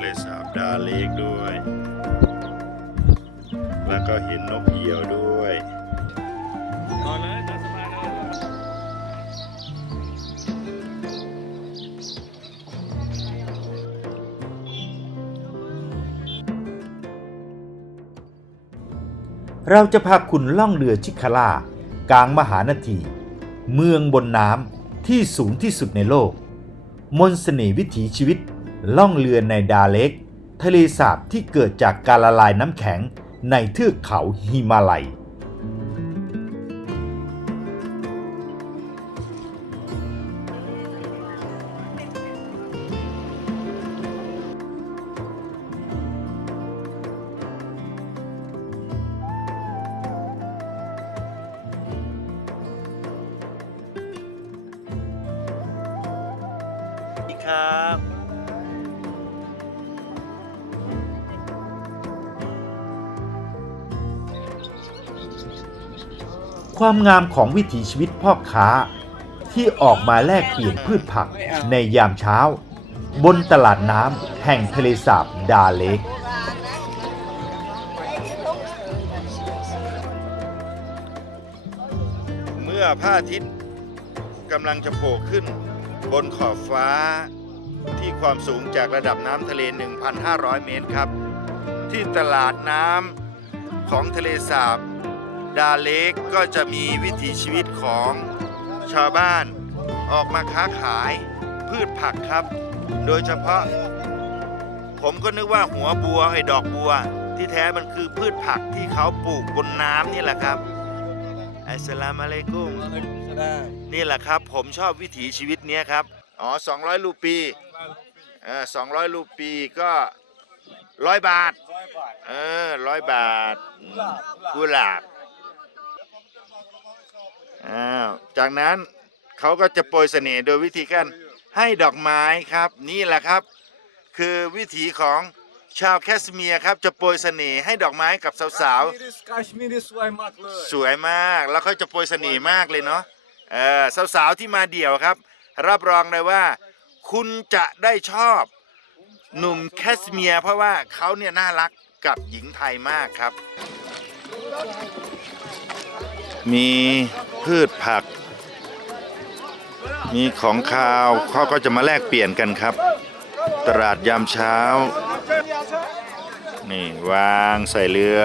เลสาบดาเลกด้วย แล้วก็เห็นนกเหยี่ยวด้วยนอนเลยนอนสบายเลยเราจะพาคุณล่องเรือชิคาร่ากลางมหานาที เมืองบนน้ำที่สูงที่สุดในโลก มนต์เสน่ห์วิถีชีวิต ล่องเรือในดาเล็ก ทะเลสาบที่เกิดจากการละลายน้ำแข็งในเทือกเขาฮิมาลัย ครับ ความงามของวิถีชีวิตพ่อค้า ที่ออกมาแลกเปลี่ยนพืชผักในยามเช้า บนตลาดน้ำแห่งทะเลสาบดาเล็กเมื่อพระอาทิตย์กำลังจะโผล่ขึ้น บนขอบฟ้า ที่ความสูงจากระดับน้ำทะเล 1,500 เมตรครับ ที่ตลาดน้ำของทะเลสาบ ดาเล็กก็จะมีวิถีชีวิตของชาวบ้านออกมาค้าขายพืชผักครับ โดยเฉพาะ ผมก็นึกว่าหัวบัวไอ้ดอกบัว ที่แท้มันคือพืชผักที่เขาปลูกบนน้ำนี่แหละครับอัสลามุอะลัยกุมนี่แหละครับ ผมชอบวิถีชีวิตเนี้ยครับ อ๋อ 200 รูปีเออ200 รูปีก็ร้อยบาท เออร้อยบาทกุหลาบ อ้าวจากนั้นเขาก็จะโปรยเสน่ห์โดยวิธีการให้ดอกไม้ครับนี่แหละครับ คือวิถีของชาวแคสเมียร์ครับจะโปรยเสน่ห์ให้ดอกไม้กับสาวๆกาชมีรีสวยมากเลยสวยมากแล้วเขาจะโปรยเสน่ห์มากเลยเนาะเออสาวๆที่มาเดี่ยวครับ รับรองเลยว่า คุณจะได้ชอบหนุ่มแคสเมียร์เพราะว่าเขาเนี่ยน่ารักกับหญิงไทยมากครับ มีพืชผัก มีของคาวเขาก็จะมาแลกเปลี่ยนกันครับ ตลาดยามเช้า นี่วางใส่เรือ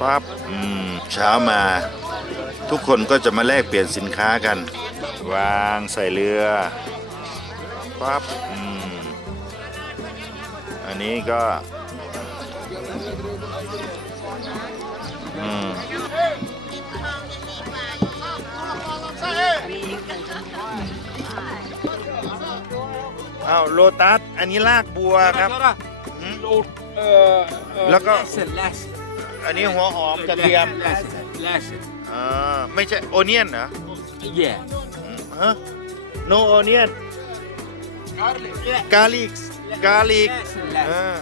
ปั๊บเช้ามา ทุกคนก็จะมาแลกเปลี่ยนสินค้ากัน วางใส่เรือปั๊บอันนี้ก็อืม อ้าวโลตัส อันนี้ลากบัวครับอืมเอ่อเอ่อแล้วก็เสร็จแล้วอันนี้หัวหอมกระเทียมแล้วแล้วอ่าไม่ใช่โอเนียนเหรอเย่อืมฮะ no onion garlic garlic อ่า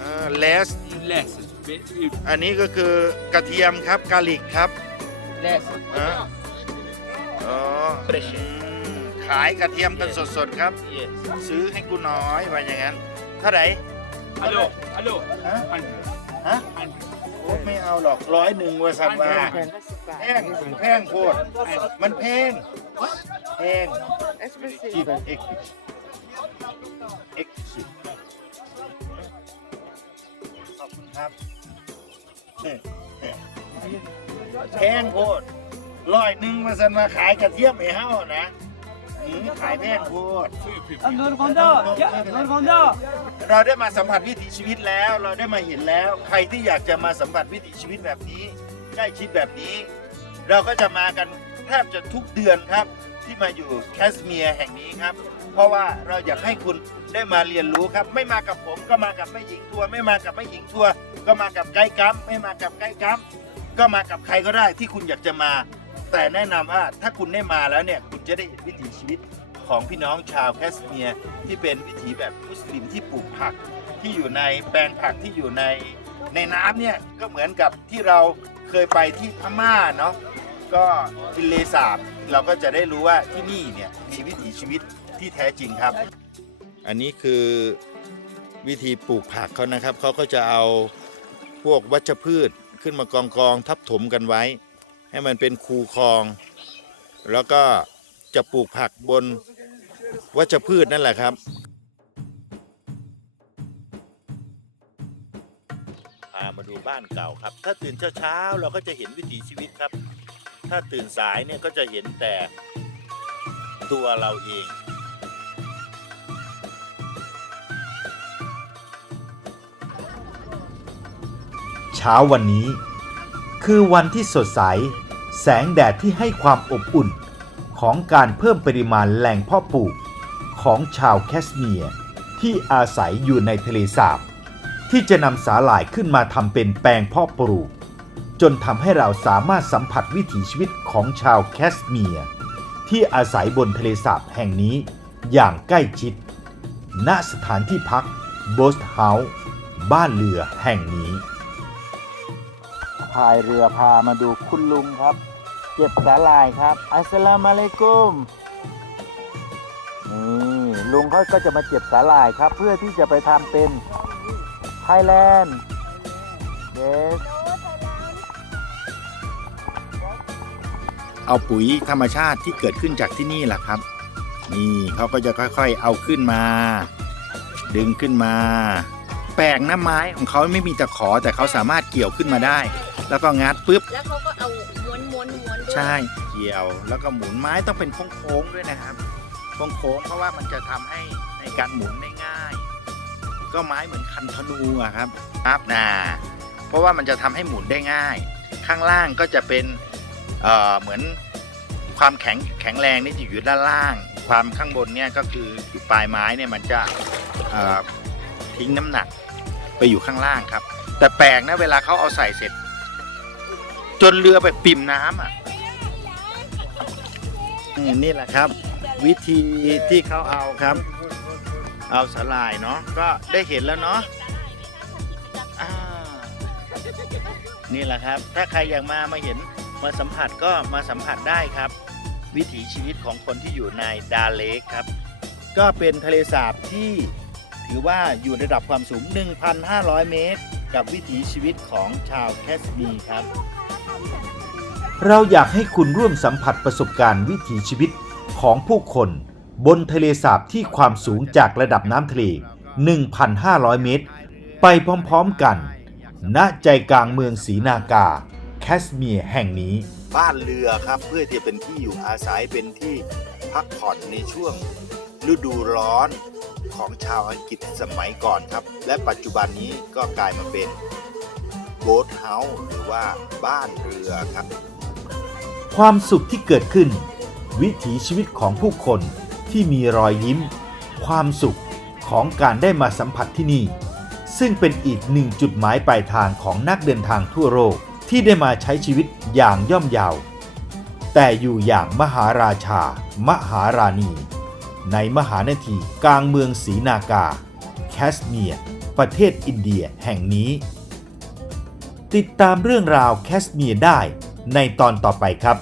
อ่า less แล้วอันนี้ก็คือกระเทียมครับ garlic ครับแล้วอ่า อ๋ออืมขายกระเทียมกันสดๆครับซื้อให้กูน้อยว่าอย่างนั้นเท่าไหร่ฮัลโหลฮัลโหลฮะฮะอันโอ้ไม่เอาหรอกร้อยหนึ่งว่าสัตว์ว่าแพงแพงโคตรมันแพงแพงจีบเอ็กเอ็กซ์ขอบคุณครับแพงโคตร ร้อยหนึ่งมาสันมาขายกระเทียมไอ้เฮ้านะหืมขายแพงโคตร Nurganda ya Nurganda เราได้มาสัมผัสวิถีชีวิตแล้ว เราได้มาเห็นแล้ว ใครที่อยากจะมาสัมผัสวิถีชีวิตแบบนี้ใกล้ชิดแบบนี้ เราก็จะมากันแทบจะทุกเดือนครับ ที่มาอยู่แคสเมียร์แห่งนี้ครับ เพราะว่าเราอยากให้คุณได้มาเรียนรู้ครับ ไม่มากับผมก็มากับแม่หญิงทัวร์ไม่มากับแม่หญิงทัวร์ก็มากับไกด์กัมไม่มากับไกด์กัมก็มากับใครก็ได้ที่คุณอยากจะมา แต่แนะนำว่าถ้าคุณได้มาแล้วเนี่ยคุณจะได้เห็นวิถีชีวิตของพี่น้องชาวแคสเมียร์ที่เป็นวิถีแบบมุสลิมที่ปลูกผัก ที่อยู่ในแปลงผักที่อยู่ในในน้ำเนี่ยก็เหมือนกับที่เราเคยไปที่พม่าเนาะก็ทิเลสาบ เราก็จะได้รู้ว่าที่นี่เนี่ยมีวิถีชีวิตที่แท้จริงครับ อันนี้คือวิธีปลูกผักเขานะครับเขาก็จะเอาพวกวัชพืชขึ้นมากองกองๆทับถมกันไว้ ให้มันเป็นคูคลอง แล้วก็จะปลูกผักบนวัชพืชนั่นแหละครับพามาดูบ้านเก่าครับ ถ้าตื่นเช้าๆเราก็จะเห็นวิถีชีวิตครับ ถ้าตื่นสายเนี่ยก็จะเห็นแต่ตัวเราเองเช้าวันนี้ คือวันที่สดใส แสงแดดที่ให้ความอบอุ่น ของการเพิ่มปริมาณแหล่งพาะปลูก ของชาวแคสเมียร์ที่อาศัยอยู่ในทะเลสาบ ที่จะนำสาหร่ายขึ้นมาทำเป็นแปลงพาะปลูก จนทำให้เราสามารถสัมผัสวิถีชีวิตของชาวแคสเมียร์ที่อาศัยบนทะเลสาบแห่งนี้อย่างใกล้ชิด ณสถานที่พักโบสเฮาส์บ้านเรือแห่งนี้ พายเรือพามาดูคุณลุงครับ เก็บสาหร่ายครับ อัสสลามุอะลัยกุมนี่ลุงเขาก็จะมาเก็บสาหร่ายครับ เพื่อที่จะไปทำเป็นไทยแลนด์เดสเอาปุ๋ยธรรมชาติที่เกิดขึ้นจากที่นี่แหละครับ นี่เขาก็จะค่อยๆ เอาขึ้นมา ดึงขึ้นมา แปลกนะไม้ของเขาไม่มีตะขอแต่เขาสามารถเกี่ยวขึ้นมาได้ แล้วก็งัดปุ๊บ แล้วเขาก็เอาม้วนม้วนม้วนด้วยใช่เกี่ยวแล้วก็หมุนไม้ต้องเป็นโค้งๆด้วยนะครับโค้งๆเพราะว่ามันจะทำให้ในการหมุนได้ง่าย ก็ไม้เหมือนคันธนูอะครับครับนาเพราะว่ามันจะทำให้หมุนได้ง่าย ข้างล่างก็จะเป็นเอ่อเหมือนความแข็งแข็งแรงนี่จะอยู่ด้านล่าง ความข้างบนเนี่ยก็คืออยู่ปลายไม้เนี่ยมันจะเอ่อทิ้งน้ำหนักไปอยู่ข้างล่างครับ แต่แปลกนะเวลาเขาเอาใส่เสร็จ จนเรือไปปิ่มน้ำอะอืมนี่แหละครับ วิธีที่เขาเอาครับ เอาสลายเนาะก็ได้เห็นแล้วเนาะอ่านี่แหละครับ ถ้าใครอยากมามาเห็นมาสัมผัสก็มาสัมผัสได้ครับ วิถีชีวิตของคนที่อยู่ในดาเลกครับ ก็เป็นทะเลสาบที่ถือว่าอยู่ระดับความสูง 1,500 เมตร กับวิถีชีวิตของชาวแคสมีครับ เราอยากให้คุณร่วมสัมผัสประสบการณ์วิถีชีวิตของผู้คน บนทะเลสาบที่ความสูงจากระดับน้ำทะเล 1,500 เมตร ไปพร้อมๆกัน ณ ใจกลางเมืองศรีนากา แคสเมียร์แห่งนี้ บ้านเรือครับเพื่อที่เป็นที่อยู่อาศัยเป็นที่พักผ่อนในช่วงฤดูร้อนของชาวอังกฤษสมัยก่อนครับ และปัจจุบันนี้ก็กลายมาเป็น โบ๊ทเฮาส์หรือว่าบ้านเรือครับ ความสุขที่เกิดขึ้น วิถีชีวิตของผู้คนที่มีรอยยิ้ม ความสุขของการได้มาสัมผัสที่นี่ ซึ่งเป็นอีกหนึ่งจุดหมายปลายทางของนักเดินทางทั่วโลกที่ได้มาใช้ชีวิตอย่างย่อมเยาวแต่อยู่อย่างมหาราชา มหาราณี ในมหานาทีกลางเมืองศรีนากา แคสเมียร์ ประเทศอินเดียแห่งนี้ ติดตามเรื่องราวแคสเมียร์ได้ในตอนต่อไปครับ